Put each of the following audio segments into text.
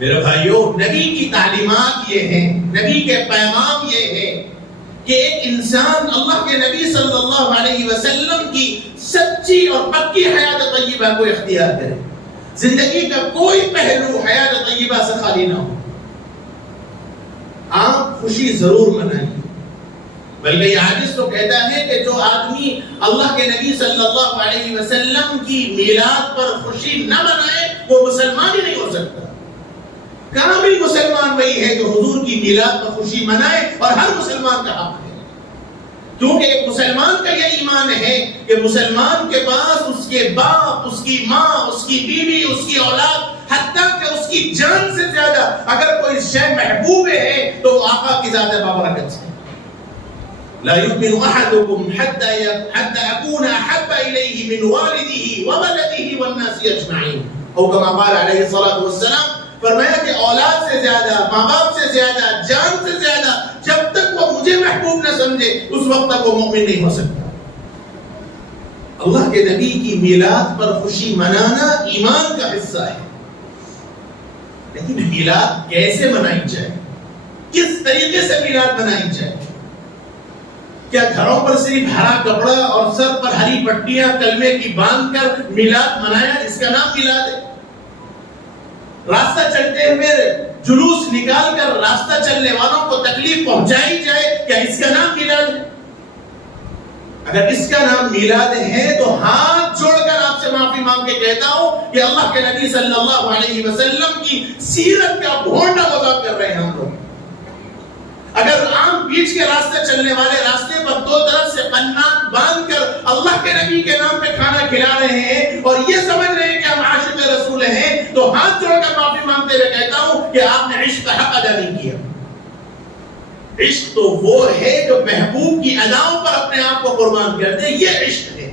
میرے بھائیوں، نبی کی تعلیمات یہ ہیں، نبی کے پیغام یہ ہے کہ ایک انسان اللہ کے نبی صلی اللہ علیہ وسلم کی سچی اور پکی حیات طیبہ کو اختیار کرے، زندگی کا کوئی پہلو حیات طیبہ سے خالی نہ ہو۔ آپ خوشی ضرور منائیں، بلکہ یہ حدیث تو کہتا ہے کہ جو آدمی اللہ کے نبی صلی اللہ علیہ وسلم کی میلاد پر خوشی نہ منائے وہ مسلمان ہی نہیں ہو سکتا۔ کامل مسلمان وہی ہے جو حضور کی میلاد پر خوشی منائے، اور ہر مسلمان کا حق ہے، کیونکہ ایک مسلمان کا یہ ایمان ہے کہ مسلمان کے پاس اس کے باپ، اس کی ماں، اس کی بیوی، اس کی اولاد، حتیٰ کہ اس کی جان سے زیادہ اگر کوئی شے محبوب ہے تو آقا کی ذات بابرکت سے۔ لا يؤمن احدكم حتى اكون احب اليه من والده وولده والناس اجمعين، او كما قال عليه الصلاه والسلام، فرمایا کہ اولاد سے زیادہ، ماں باپ سے زیادہ، جان سے زیادہ جب تک وہ مجھے محبوب نہ سمجھے اس وقت تک وہ مومن نہیں ہو سکتا۔ اللہ کے نبی کی میلاد پر خوشی منانا ایمان کا حصہ ہے، لیکن میلاد کیسے منائی جائے، کس طریقے سے میلاد منائی جائے؟ کیا گھروں پر صرف ہرا کپڑا اور سر پر ہری پٹیاں کلمے کی باندھ کر میلاد منایا، اس کا نام میلاد ہے؟ راستہ چلتے ہوئے جلوس نکال کر راستہ چلنے والوں کو تکلیف پہنچائی جائے، کیا اس کا نام میلاد ہے؟ اگر اس کا نام میلاد ہے تو ہاتھ جوڑ کر آپ سے معافی مانگ کے کہتا ہوں کہ اللہ کے نبی صلی اللہ علیہ وسلم کی سیرت کا بھونڈا مذاق کر رہے ہیں ہم لوگ۔ اگر عام بیچ کے راستے چلنے والے راستے پر دو طرف سے قنات باندھ کر اللہ کے نبی کے نام پہ کھانا کھلا رہے ہیں اور یہ سمجھ رہے ہیں کہ ہم عاشق رسول ہیں، تو ہاتھ جوڑ کر معافی مانگتے ہوئے کہتا ہوں کہ آپ نے عشق کا حق ادا نہیں کیا۔ عشق تو وہ ہے جو محبوب کی اداؤں پر اپنے آپ کو قربان کر دے، یہ عشق ہے۔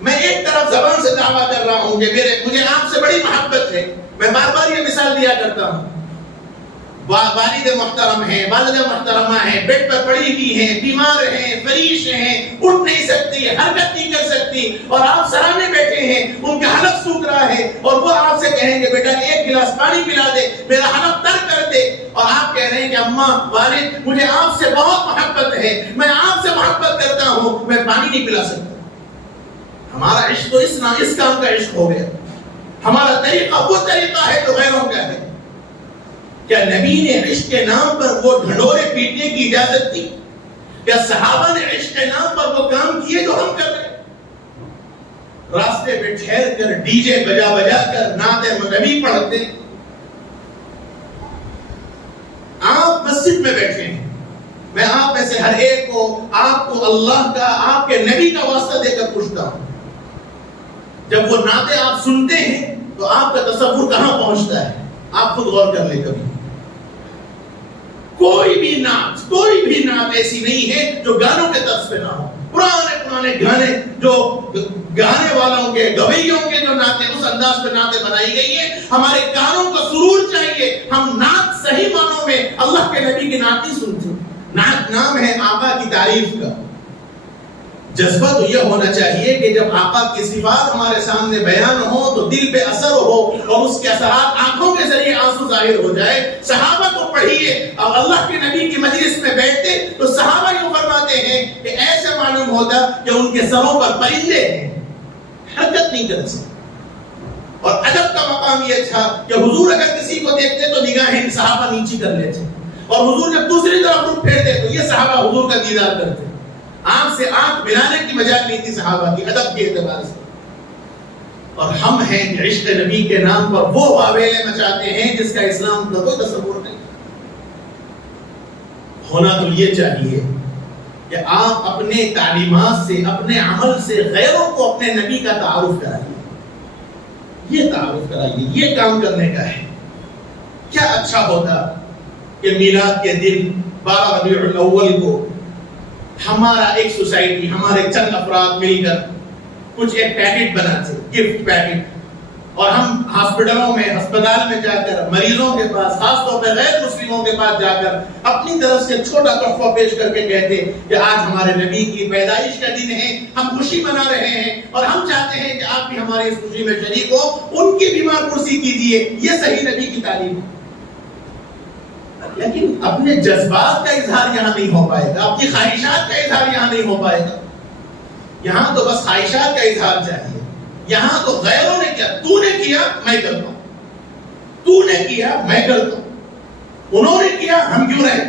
میں ایک طرف زبان سے دعویٰ کر رہا ہوں کہ مجھے آپ سے بڑی محبت ہے، میں بار بار یہ مثال دیا کرتا ہوں، والد محترم ہیں، والدہ محترمہ ہیں، بیڈ پر پڑی ہوئی ہیں، بیمار ہیں، فریش ہیں، اٹھ نہیں سکتی، حرکت نہیں کر سکتی، اور آپ سرانے بیٹھے ہیں، ان کا حلق سوکھ رہا ہے، اور وہ آپ سے کہیں گے بیٹا ایک گلاس پانی پلا دے، میرا حلق تر کر دے، اور آپ کہہ رہے ہیں کہ اماں، والد، مجھے آپ سے بہت محبت ہے، میں آپ سے محبت کرتا ہوں، میں پانی نہیں پلا سکتا۔ ہمارا عشق تو اس کام کا عشق ہو گیا، ہمارا طریقہ وہ طریقہ ہے جو غیروں کا ہے۔ کیا نبی نے عشق کے نام پر وہ ڈھنڈورے پیٹنے کی اجازت دی؟ کیا صحابہ نے عشق کے نام پر وہ کام کیے جو ہم کر رہے ہیں؟ راستے پہ ٹھہر کر ڈی جے بجا بجا کر نعت نبی پڑھتے، آپ مسجد میں بیٹھے ہیں، میں آپ میں سے ہر ایک کو، آپ کو اللہ کا، آپ کے نبی کا واسطہ دے کر پوچھتا ہوں، جب وہ نعتیں آپ سنتے ہیں تو آپ کا تصور کہاں پہنچتا ہے؟ آپ خود غور کر لیں کبھی۔ کوئی بھی نعت ایسی نہیں ہے جو گانوں کے طرز پہ نہ ہو۔ پرانے گانے جو گانے والوں کے، گویوں کے جو نعتیں اس انداز پہ نعتیں بنائی گئی ہیں، ہمارے کانوں کو سرور چاہیے، ہم نعت صحیح معنوں میں اللہ کے نبی کی نعت نہیں سنتے۔ نعت نام ہے آقا کی تعریف کا۔ جذبہ تو یہ ہونا چاہیے کہ جب آقا کی صفات ہمارے سامنے بیان ہو تو دل پہ اثر ہو اور اس کے اثرات آنکھوں کے ذریعے آنسو ظاہر ہو جائے۔ صحابہ کو پڑھیے اور اللہ کے نبی کی مجلس میں بیٹھتے تو صحابہ یوں فرماتے ہیں کہ ایسے معلوم ہوتا کہ ان کے سروں پر پرندے ہیں، حرکت نہیں کر سکتے۔ اور ادب کا مقام یہ تھا کہ حضور اگر کسی کو دیکھتے تو نگاہیں صحابہ نیچی کر لیتے، اور حضور جب دوسری طرف رخ پھیرتے تو یہ صحابہ حضور کا دیدار کرتے۔ آنکھ سے آنکھ ملانے کی مجال نہیں تھی صحابہ کی ادب کے اعتبار سے۔ اور ہم ہیں کہ عشق نبی کے نام پر وہ واویلے مچاتے ہیں جس کا اسلام کا کوئی تصور نہیں۔ ہونا تو یہ چاہیے کہ آپ اپنے تعلیمات سے، اپنے عمل سے غیروں کو اپنے نبی کا تعارف کرائیے، یہ تعارف کرائیے، یہ کام کرنے کا ہے۔ کیا اچھا ہوتا کہ میلاد کے دن 12 ربیع الاول کو ہمارا ایک سوسائٹی، ہمارے چند افراد مل کر کچھ ایک پیکٹ بناتے، گفٹ پیکٹ، اور ہم ہاسپٹلوں میں ہسپتال میں جا کر مریضوں کے پاس خاص طور پہ غیر مسلموں کے پاس جا کر اپنی طرف سے چھوٹا تحفہ پیش کر کے کہتے کہ آج ہمارے نبی کی پیدائش کا دن ہے، ہم خوشی منا رہے ہیں اور ہم چاہتے ہیں کہ آپ بھی ہماری اس خوشی میں شریک ہو، ان کی بیمار پرسی کیجئے، یہ صحیح نبی کی تعلیم ہے۔ لیکن اپنے جذبات کا اظہار یہاں نہیں ہو پائے گا، اپنی خواہشات کا اظہار یہاں نہیں ہو پائے گا۔ یہاں تو بس خواہشات کا اظہار چاہیے، یہاں تو غیروں نے کیا، تو نے کیا میں کرتا ہوں، تو نے کیا میں کرتا ہوں، انہوں نے کیا ہم کیوں رہے۔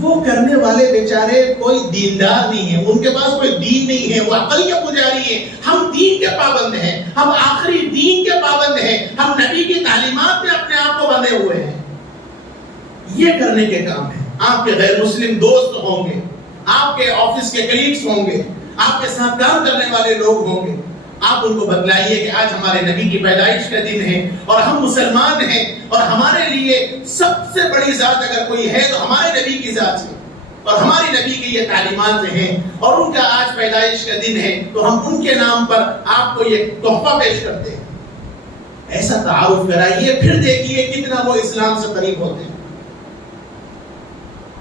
وہ کرنے والے بیچارے کوئی دیندار نہیں ہیں، ان کے پاس کوئی دین نہیں ہے، وہ عقل کے پجاری ہیں۔ ہم دین کے پابند ہیں، ہم آخری دین کے پابند ہیں، ہم نبی کی تعلیمات میں اپنے آپ کو بندھے ہوئے ہیں۔ یہ کرنے کے کام ہے۔ آپ کے غیر مسلم دوست ہوں گے، آپ کے آفس کے کلیگز ہوں گے، آپ کے ساتھ کام کرنے والے لوگ ہوں گے، آپ ان کو بتلائیے کہ آج ہمارے نبی کی پیدائش کا دن ہے اور ہم مسلمان ہیں اور ہمارے لیے سب سے بڑی ذات اگر کوئی ہے تو ہمارے نبی کی ذات ہے اور ہماری نبی کی یہ تعلیمات ہیں اور ان کا آج پیدائش کا دن ہے تو ہم ان کے نام پر آپ کو یہ تحفہ پیش کرتے ہیں۔ ایسا تعارف کرائیے، پھر دیکھیے کتنا وہ اسلام سے قریب ہوتے ہیں۔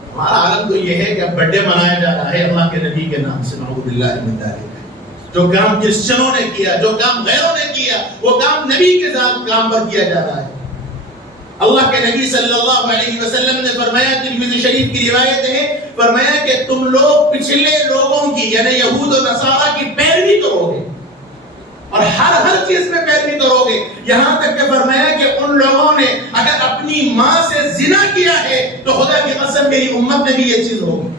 ہمارا عالم تو یہ ہے کہ اب برتھ ڈے منایا جا رہا ہے اللہ کے نبی کے نام سے، نعوذ باللہ من ذالک۔ جو کام کرسچنوں نے کیا، جو کام غیروں نے کیا، وہ کام نبی کے ذات کام پر کیا جا رہا ہے۔ اللہ کے نبی صلی اللہ علیہ وسلم نے فرمایا، ترمذی شریف کی روایت ہے، فرمایا کہ تم لوگ پچھلے لوگوں کی یعنی یہود و نصارہ کی پیروی کرو گے اور ہر چیز میں پیروی کرو گے، یہاں تک کہ فرمایا کہ ان لوگوں نے اگر اپنی ماں سے زنا کیا ہے تو خدا کی قسم میری امت میں بھی یہ چیز ہوگی۔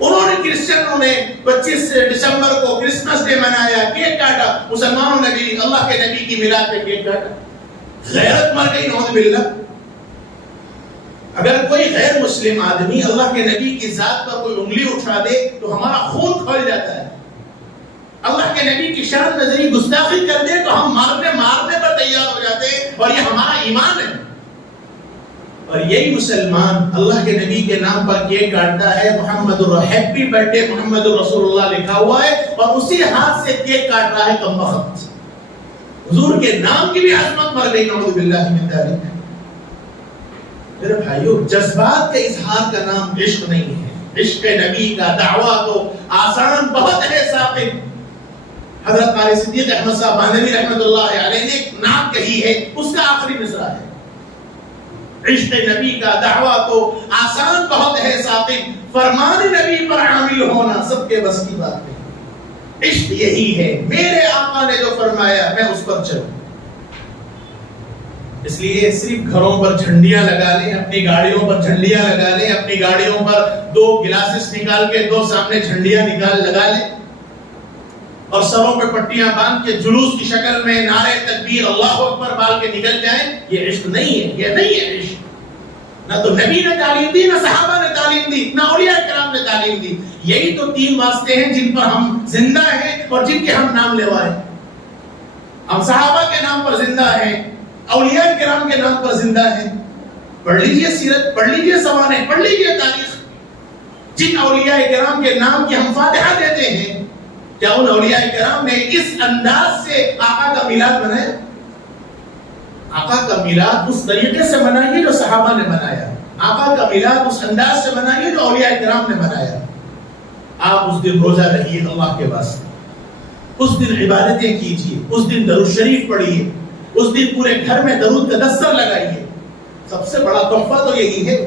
انہوں نے کرسچنوں نے 25 دسمبر کو کرسمس ڈے منایا، کیک کاٹا، مسلمانوں نے بھی اللہ کے نبی کی میلاد پہ کیک کاٹا۔ غیرت مر گئی، نعوذ باللہ۔ اگر کوئی غیر مسلم آدمی اللہ کے نبی کی ذات پر کوئی انگلی اٹھا دے تو ہمارا خون کھول جاتا ہے۔ اللہ کے نبی کی شان میں ذری گستاخی کر دے تو ہم مارنے پر تیار ہو جاتے ہیں اور یہ ہمارا ایمان ہے۔ اور یہی مسلمان اللہ کے نبی کے نام پر کیک کاٹتا ہے، محمد ہیپی برتھ ڈے محمد رسول اللہ لکھا ہوا ہے اور اسی ہاتھ سے کیک کاٹ رہا ہے کم وقت۔ حضور کے نام کی بھی عظمت مر گئی، نعوذ باللہ من ذالک۔ میرے بھائیو، جذبات کے اظہار کا نام عشق نہیں ہے۔ عشق نبی کا دعویٰ تو آسان بہت ہے ثاقب۔ حضرت قاری صدیق احمد صاحب بانوی رحمۃ اللہ علیہ نے ایک نعت کہی ہے، اس کا آخری مصرع ہے، عشق نبی کا دعویٰ تو آسان بہت ہے ثاقب، فرمان نبی پر عامل ہونا سب کے بس کی بات نہیں۔ عشق یہی ہے، میرے آقا نے جو فرمایا میں اس پر چلوں۔ اس لیے صرف گھروں پر جھنڈیاں لگا لیں، اپنی گاڑیوں پر جھنڈیاں لگا لیں، اپنی گاڑیوں پر 2 گلاسز نکال کے 2 سامنے جھنڈیاں لگا لیں اور سروں پہ پٹیاں باندھ کے جلوس کی شکل میں نعرے تکبیر اللہ اکبر بال کے نکل جائیں، یہ عشق نہیں ہے، یہ نہیں ہے عشق۔ نہ تو نبی نے تعلیم دی، نہ صحابہ نے تعلیم دی، نہ اولیاء کرام نے تعلیم دی۔ یہی تو 3 واسطے ہیں جن پر ہم زندہ ہیں اور جن کے ہم نام لیوائے۔ ہم صحابہ کے نام پر زندہ ہیں، اولیاء کرام کے نام پر زندہ ہیں۔ پڑھ لیجئے سیرت، پڑھ لیجئے سوانح، پڑھ لیجئے تاریخ۔ جن اولیاء کرام کے نام کی ہم فاتحہ دیتے ہیں، کیا ان اولیاء کرام نے اس انداز سے آقا کا میلاد منایا؟ آقا کا میلاد اس طریقے سے منائیے جو صحابہ نے منایا، آقا کا میلاد اس انداز سے منائیے جو اولیاء کرام نے منایا۔ آپ اس دن روزہ رہیے اللہ کے واسطے، اس دن عبادتیں کیجیے، اس دن درود شریف پڑھیے، اس دن پورے گھر میں درود کا دستر لگائیے۔ سب سے بڑا تحفہ تو یہی ہے۔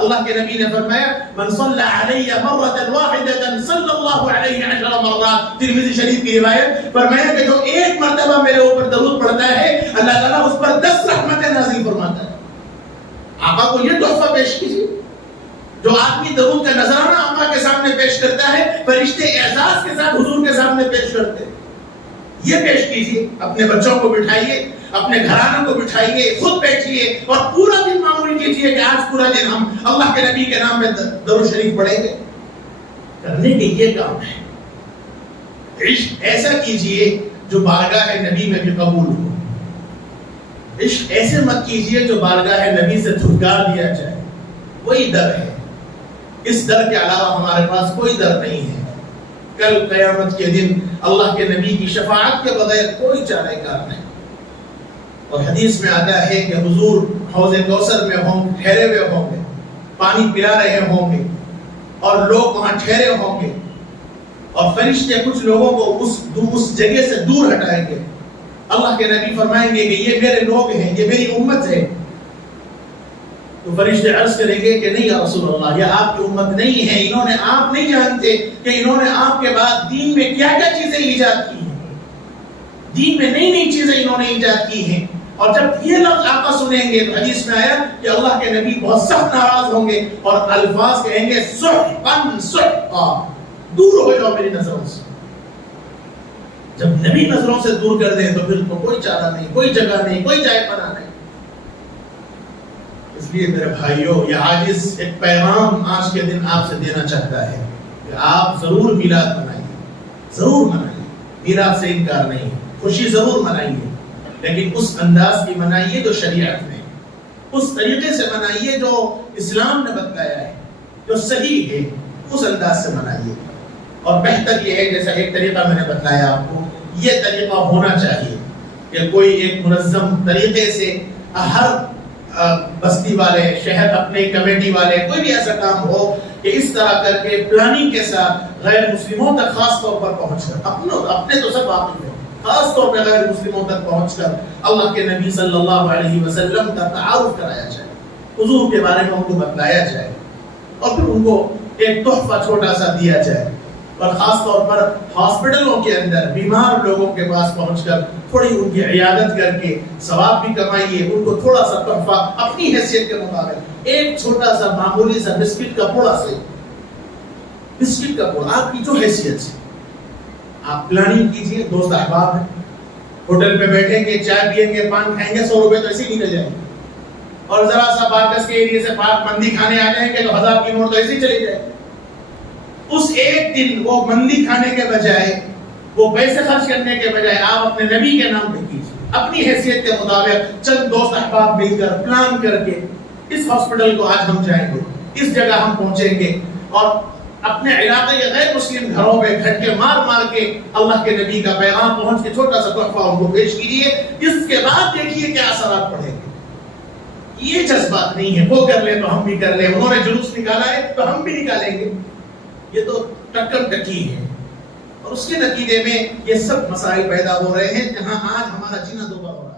اللہ کے نبی نے فرمایا من صلی علی مرۃ واحدۃ صلی اللہ علیہ 10 مرات، ترمذی شریف کی روایت، فرمایا کہ جو ایک مرتبہ میرے اوپر درود پڑھتا ہے اللہ تعالیٰ اس پر 10 رحمتیں نازل فرماتا ہے۔ آقا کو یہ تحفہ پیش کیجیے۔ جو آدمی درود کا نذرانہ آقا کے سامنے پیش کرتا ہے، فرشتے اعزاز کے ساتھ حضور کے سامنے پیش کرتے ہیں۔ یہ پیش کیجیے، اپنے بچوں کو بٹھائیے، اپنے گھرانوں کو بٹھائیے، خود بیٹھیے اور پورا دن معمول کیجیے کہ آج پورا دن ہم اللہ کے نبی کے نام میں درود شریف پڑھیں گے۔ کرنے کے یہ کام ہے۔ عشق ایسا کیجیے جو بارگاہ نبی میں بھی قبول ہو۔ عشق ایسے مت کیجیے جو بارگاہ نبی سے دھتکار دیا جائے۔ وہی در ہے، اس در کے علاوہ ہمارے پاس کوئی در نہیں ہے۔ کل قیامت کے دن اللہ کے نبی کی شفاعت کے بغیر کوئی چارہ کار نہیں۔ اور حدیث میں آتا ہے کہ حضور حوض کوثر میں ٹھہرے ہوئے ہوں گے، پانی پلا رہے ہوں گے اور لوگ وہاں ٹھہرے ہوں گے، اور فرشتے کچھ لوگوں کو اس جگہ سے دور ہٹائیں گے۔ اللہ کے نبی فرمائیں گے کہ یہ میرے لوگ ہیں، یہ میری امت ہے۔ تو فرشتے عرض کریں گے کہ نہیں یا رسول اللہ، یہ آپ کی امت نہیں ہے، انہوں نے آپ نہیں جانتے کہ انہوں نے آپ کے بعد دین میں کیا کیا چیزیں ایجاد کی ہیں، دین میں نئی نئی چیزیں انہوں نے ایجاد کی ہیں۔ اور جب یہ لفظ آقا سنیں گے تو حدیث میں آیا کہ اللہ کے نبی بہت سخت ناراض ہوں گے اور الفاظ کہیں گے سحقاً سحقا، دور ہو جاؤ میری نظروں سے۔ جب نبی نظروں سے دور کر دیں تو پھر تو کوئی چارہ نہیں، کوئی جگہ نہیں، کوئی جائے پناہ نہیں۔ اس لیے میرے بھائیوں، یہ عاجز ایک پیغام آج کے دن آپ سے دینا چاہتا ہے کہ آپ ضرور میلاد منائیے، ضرور منائیے، میلاد سے انکار نہیں ہے، خوشی ضرور منائیے، لیکن اس انداز کی منائیے جو شریعت میں، اس طریقے سے منائیے جو اسلام نے بتایا ہے، جو صحیح ہے، اس انداز سے منائیے۔ اور بہتر یہ ہے، جیسا ایک طریقہ میں نے بتایا آپ کو، یہ طریقہ ہونا چاہیے کہ کوئی ایک منظم طریقے سے ہر بستی والے، شہر اپنے کمیٹی والے، کوئی بھی ایسا کام ہو کہ اس طرح کر کے پلاننگ کے ساتھ غیر مسلموں تک خاص طور پر پہنچ کر، اپنے تو سب واقف ہیں، خاص طور پہ غیر مسلموں تک پہنچ کر اللہ کے نبی صلی اللہ علیہ وسلم کا تعارف کرایا جائے، حضور کے بارے میں ان کو بتلایا جائے، اور پھر ان کو ایک تحفہ چھوٹا سا دیا جائے۔ اور خاص طور پر ہاسپٹلوں کے اندر بیمار لوگوں کے پاس پہنچ کر تھوڑی ان کی عیادت کر کے ثواب بھی کمائیے، ان کو تھوڑا سا تحفہ اپنی حیثیت کے مطابق، ایک چھوٹا سا معمولی سا بسکٹ کا پوڑا سے، بسکٹ کا پوڑا آپ کی جو حیثیت سے آپ پلاننگ کیجئے۔ دوست احباب ہیں، ہوٹل پہ بیٹھیں گے، چائے پیئیں گے، پان کھائیں گے، 100 روپے تو ایسے ہی نکل جائیں گے، اور ذرا سا بارکس کے ایریے سے مندی کھانے آ جائیں گے تو 1000 کی نوٹ تو ایسے ہی چلی جائے۔ اس ایک دن وہ مندی کھانے کے بجائے، وہ پیسے خرچ کرنے کے بجائے آپ اپنے نبی کے نام پہ کیجیے، اپنی حیثیت کے مطابق چند دوست احباب مل کر پلان کر کے اس ہاسپٹل کو آج ہم جائیں گے، اس جگہ ہم پہنچیں گے، اور اپنے علاقے کے غیر مسلم گھروں پہ گھٹکے مار مار کے اللہ کے نبی کا پیغام پہنچ کے چھوٹا سا تحفہ ان کو پیش کیجیے۔ اس کے بعد دیکھیے کیا اثرات پڑیں گے۔ یہ جذبات نہیں ہے وہ کر لیں تو ہم بھی کر لیں، انہوں نے جلوس نکالا ہے تو ہم بھی نکالیں گے، یہ تو ٹکر ٹکی ہے، اور اس کے نتیجے میں یہ سب مسائل پیدا ہو رہے ہیں جہاں آج ہمارا جینا دوبارہ